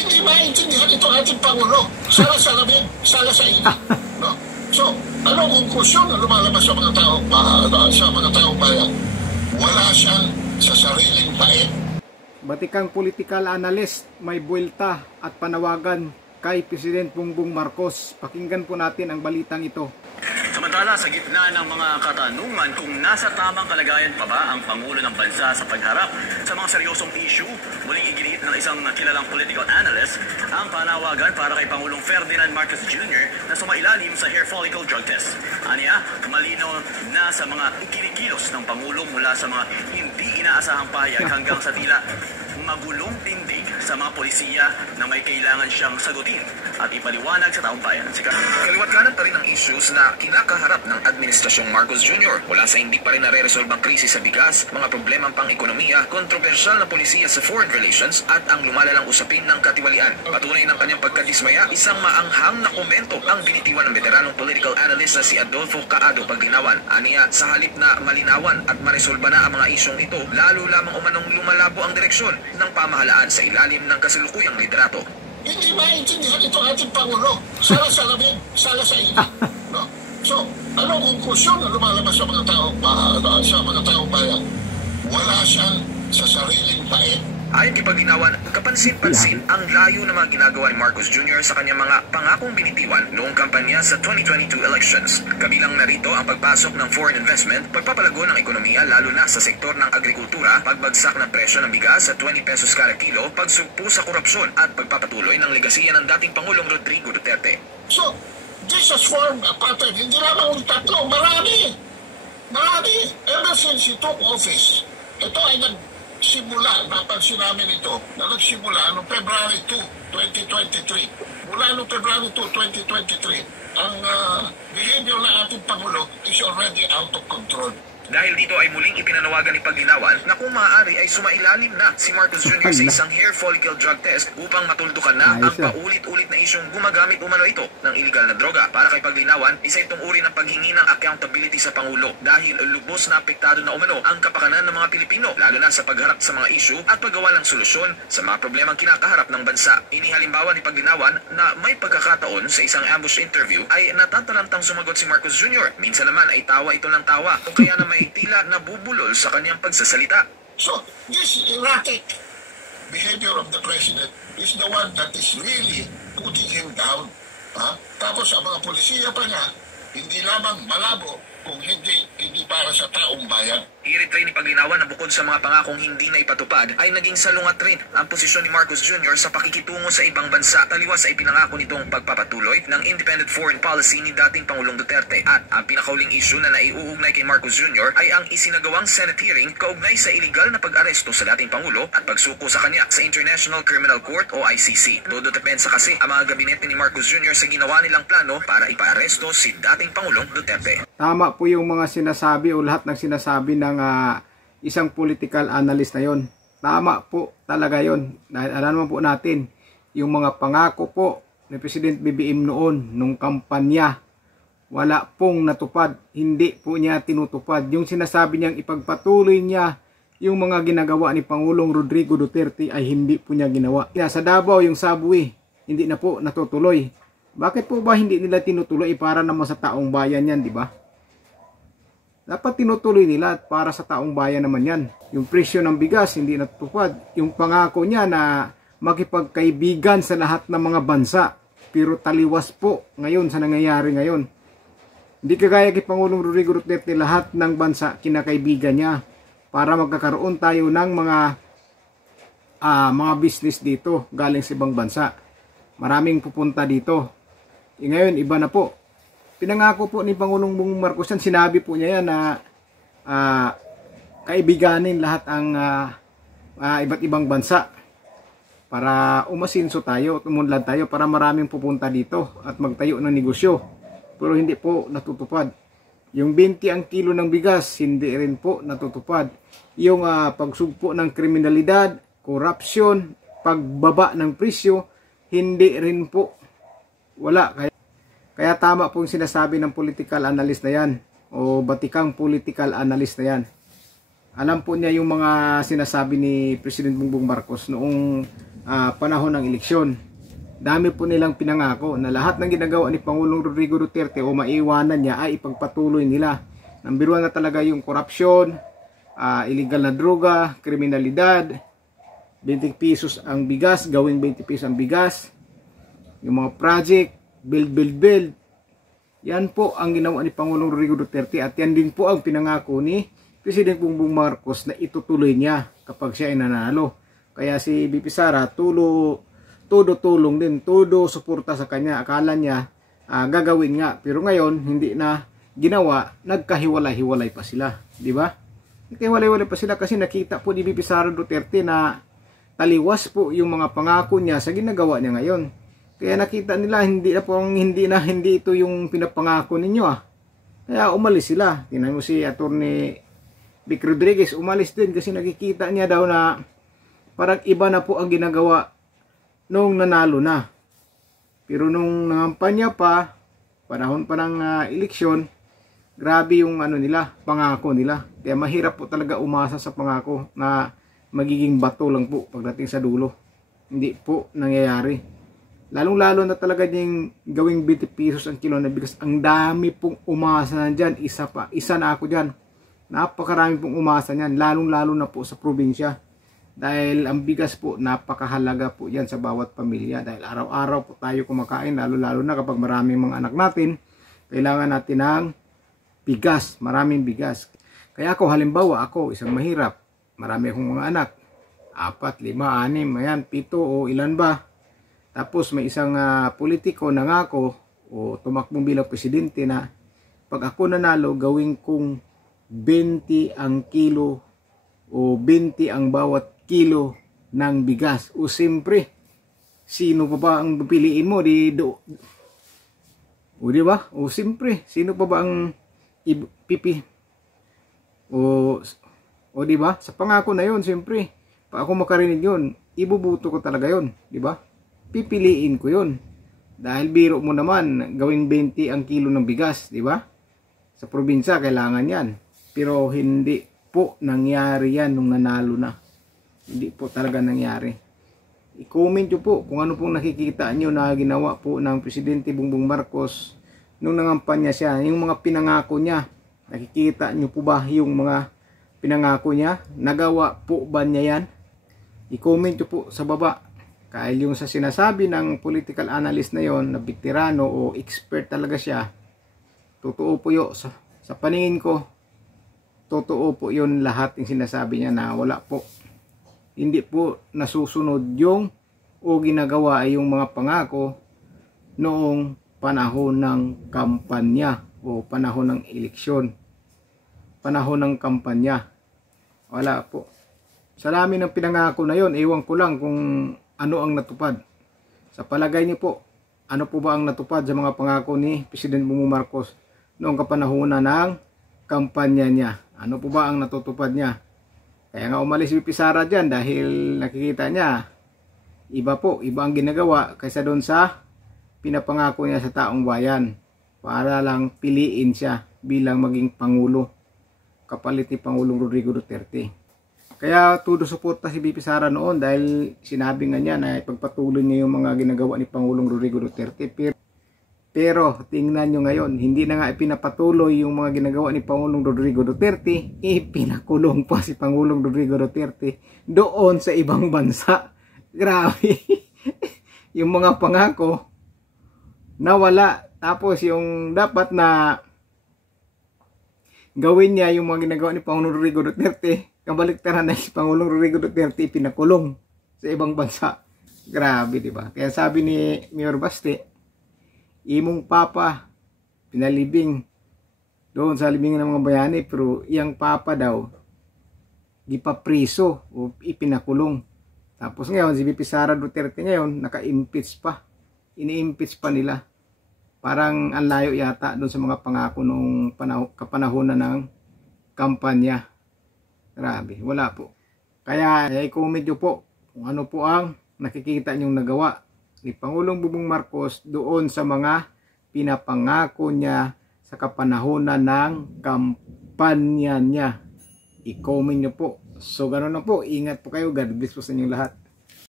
Hindi maintindihan ito ating Pangulo. Sala sa lamig, sala sa init. No? So, anong konklusyon na lumalabas sa mga taong bayan? Wala siyang sa sariling pait. Batikang political analyst, may buwelta at panawagan kay President Bongbong Marcos. Pakinggan po natin ang balitang ito. Samantala, sa gitna ng mga katanungan kung nasa tamang kalagayan pa ba ang Pangulo ng Bansa sa pagharap sa mga seryosong issue, muling iginiit ng isang kilalang political analyst ang panawagan para kay Pangulong Ferdinand Marcos Jr. na sumailalim sa hair follicle drug test. Aniya, malinaw na sa mga ikinikilos ng Pangulo mula sa mga hindi inaasahang pahayag hanggang sa tila magulong tindig sa mga polisiya na may kailangan siyang sagutin at ipaliwanag sa taong bayan. Kaliwat-kanan pa rin ang issues na kinakaharap ng Administrasyong Marcos Jr. Mula sa hindi pa rin nare-resolbang krisis sa bigas, mga problemang pang-ekonomiya, kontrobersyal na polisiya sa foreign relations at ang lumalalang usapin ng katiwalian. Patunay ng kanyang pagkadismaya, isang maanghang na komento ang binitiwan ng veteranong political analyst na si Adolfo Caado Paglinawan. Aniya, sa halip na malinawan at maresolba na ang mga isyong ito, lalo lamang umanong lumalabo ang direksyon ng pamahalaan sa ilalim ng kasalukuyang liderato. Hindi maintindihan ito ating Pangulo. Sala sa lamig, sala sa init. No? So, anong konklusyon na lumalabas sa mga taong bayan? Wala siyang sa sariling pait. Ayon kay Paglinawan, kapansin-pansin ang layo ng mga ginagawa ni Marcos Jr. sa kanyang mga pangakong binitiwan noong kampanya sa 2022 elections. Kabilang narito ang pagpasok ng foreign investment, pagpapalago ng ekonomiya lalo na sa sektor ng agrikultura, pagbagsak ng presyo ng bigas sa 20 pesos kada kilo, pagsugpo sa korupsyon at pagpapatuloy ng legasiya ng dating Pangulong Rodrigo Duterte. So, this has formed a pattern. Hindi lamang tatlo, marami. Marami. Ever since he took office, ito ay nagsimula, napansin namin ito, na nagsimula noong February 2, 2023. Mula noong February 2, 2023, ang behavior ng ating Pangulo is already out of control. Dahil dito ay muling ipinanawagan ni Paglinawan na kung maaari ay sumailalim na si Marcos Jr. sa isang hair follicle drug test upang matuldukan na ang paulit-ulit na isyong gumagamit umano ito ng iligal na droga. Para kay Paglinawan, isa itong uri ng paghingi ng accountability sa Pangulo dahil lubos na apektado na umano ang kapakanan ng mga Pilipino lalo na sa pagharap sa mga isyu at paggawa ng solusyon sa mga problemang kinakaharap ng bansa. Inihalimbawa ni Paglinawan na may pagkakataon sa isang ambush interview ay natatalantang sumagot si Marcos Jr. Minsan naman ay tawa ito ng tawa o kaya na may tila nabubulol sa kanyang pagsasalita. So, this erratic behavior of the President is the one that is really putting him down. Tapos ang mga polisiya pa niya, hindi lamang malabo kung hindi para sa taong bayan. I-retry ni Paglinawan na bukod sa mga pangakong hindi na ipatupad, ay naging salungat rin ang posisyon ni Marcos Jr. sa pakikitungo sa ibang bansa. Taliwas ay pinangako nitong pagpapatuloy ng independent foreign policy ni dating Pangulong Duterte. At ang pinakauling issue na naiuugnay kay Marcos Jr. ay ang isinagawang Senate hearing kaugnay sa iligal na pag-aresto sa dating Pangulo at pagsuko sa kanya sa International Criminal Court o ICC. Todo depensa kasi ang mga gabinete ni Marcos Jr. sa ginawa nilang plano para ipaaresto si dating Pangulong Duterte. Tama po yung mga sinasabi o lahat ng sinasabi ng isang political analyst na yon. Tama po talaga yon. Dahil alam naman po natin yung mga pangako po ni President BBM noon nung kampanya, wala pong natupad, hindi po niya tinutupad. Yung sinasabi niyang ipagpatuloy niya yung mga ginagawa ni Pangulong Rodrigo Duterte ay hindi po niya ginawa. Sa Davao yung subway, hindi na po natutuloy. Bakit po ba hindi nila tinutuloy para naman sa taong bayan yan, di ba? Dapat tinutuloy nila para sa taong bayan naman yan. Yung presyo ng bigas hindi natupad. Yung pangako niya na makipagkaibigan sa lahat ng mga bansa. Pero taliwas po ngayon sa nangyayari ngayon. Hindi kagaya kay Pangulong Rodrigo Duterte, lahat ng bansa kinakaibigan niya para magkakaroon tayo ng mga business dito galing sa ibang bansa. Maraming pupunta dito. Ngayon iba na po. Pinangako po ni Pangulong Bongbong Marcos yan, sinabi po niya yan na kaibiganin lahat ang iba't ibang bansa para umasinso tayo, tumunlad tayo para maraming pupunta dito at magtayo ng negosyo. Pero hindi po natutupad. Yung 20 ang kilo ng bigas, hindi rin po natutupad. Yung pagsugpo ng kriminalidad, corruption, pagbaba ng presyo, hindi rin po. Wala. Kaya tama po yung sinasabi ng political analyst na yan o batikang political analyst na yan. Alam po niya yung mga sinasabi ni President Bongbong Marcos noong panahon ng eleksyon. Dami po nilang pinangako na lahat ng ginagawa ni Pangulong Rodrigo Duterte o maiwanan niya ay ipagpatuloy nila. Number 1 na talaga yung korupsyon, illegal na droga, kriminalidad, 20 pesos ang bigas, gawing 20 pesos ang bigas, yung mga project, build. Yan po ang ginawa ni Pangulong Rodrigo Duterte at yan din po ang pinangako ni President Bongbong Marcos na itutuloy niya kapag siya ay nanalo. Kaya si BP Sara todo tulong din, todo suporta sa kanya. Akala niya gagawin nga, pero ngayon hindi na ginawa, nagkahiwalay-hiwalay pa sila, di ba? Nagkahiwalay-hiwalay pa sila kasi nakita po ni BP Sara Duterte na taliwas po yung mga pangako niya sa ginagawa niya ngayon. Kaya nakita nila hindi ito yung pinapangako ninyo Kaya umalis sila. Tingnan mo si Attorney Vic Rodriguez, umalis din kasi nakikita niya daw na parang iba na po ang ginagawa nung nanalo na. Pero nung nangampanya pa, panahon pa ng eleksyon, grabe yung pangako nila. Kaya mahirap po talaga umasa sa pangako na magiging bato lang po pagdating sa dulo. Hindi po nangyayari. Lalong-lalo na talaga yung gawing 20 pesos ang kilo na bigas. Ang dami pong umasa na dyan. Isa na ako dyan. Napakarami pong umasa niyan. Lalong-lalo na po sa probinsya. Dahil ang bigas po, napakahalaga po yan sa bawat pamilya. Dahil araw-araw po tayo kumakain, lalo-lalo na kapag maraming mga anak natin, kailangan natin ng bigas, maraming bigas. Kaya ako, halimbawa, ako, isang mahirap, marami akong mga anak, 4, 5, 6, ayan, 7 o ilan ba. Tapos may isang politiko na ngako o tumakbong bilang presidente na pag ako nanalo, gawin kong 20 ang kilo o 20 ang bawat kilo ng bigas. O siyempre, sino pa ba ang pipiliin mo? O di ba? O siyempre, sino pa ba ang o di ba? Sa pangako na yon, siyempre, pag ako makarinig yon, ibubuto ko talaga yon, di ba? Pipiliin ko yon. Dahil biro mo naman, gawing 20 ang kilo ng bigas, di ba? Sa probinsya, kailangan yan. Pero hindi po nangyari yan nung nanalo na. Hindi po talaga nangyari. I-comment nyo po kung ano pong nakikita nyo na ginawa po ng Presidente Bongbong Marcos nung nangampanya siya. Yung mga pinangako niya, nakikita nyo po ba yung mga pinangako niya? Nagawa po ba niya yan? I-comment nyo po sa baba. Kahit yung sa sinasabi ng political analyst na yon na veterano o expert talaga siya, totoo po yun. Sa paningin ko, totoo po yun lahat yung sinasabi niya na wala po. Hindi po nasusunod yung o ginagawa ay yung mga pangako noong panahon ng kampanya o panahon ng eleksyon. Panahon ng kampanya. Wala po. Sa dami ng pinangako na yon, ewan ko lang kung ano ang natupad. Sa palagay niyo po, ano po ba ang natupad sa mga pangako ni President Bongbong Marcos noong kapanahonan ng kampanya niya? Ano po ba ang natutupad niya? Kaya nga umalis si Sara dyan dahil nakikita niya iba ang ginagawa kaysa doon sa pinapangako niya sa taong bayan para lang piliin siya bilang maging Pangulo kapalit ni Pangulong Rodrigo Duterte. Kaya todo suporta si BP Sara noon dahil sinabi nga niya na ipagpatuloy niya yung mga ginagawa ni Pangulong Rodrigo Duterte. Pero tingnan nyo ngayon, hindi na nga ipinapatuloy yung mga ginagawa ni Pangulong Rodrigo Duterte, ipinakulong pa si Pangulong Rodrigo Duterte doon sa ibang bansa. Grabe. Yung mga pangako nawala. Tapos yung dapat na gawin niya yung mga ginagawa ni Pangulong Rodrigo Duterte, kabaliktaran na si Pangulong Rodrigo Duterte ipinakulong sa ibang bansa. Grabe, di ba? Kaya sabi ni Mayor Baste, imong papa pinalibing doon sa libingan ng mga bayani, pero iyang papa daw gipapriso o ipinakulong. Tapos ngayon si BP Sara Duterte ngayon naka-impeach pa, ini-impeach pa nila. Parang ang layo yata doon sa mga pangako nung kapanahonan ng kampanya. Grabe, wala po. Kaya i-comment nyo po kung ano po ang nakikita nyong nagawa ni Pangulong Bongbong Marcos doon sa mga pinapangako niya sa kapanahonan ng kampanya niya. I-comment nyo po. So ganoon na po. Ingat po kayo. God bless po sa inyong lahat.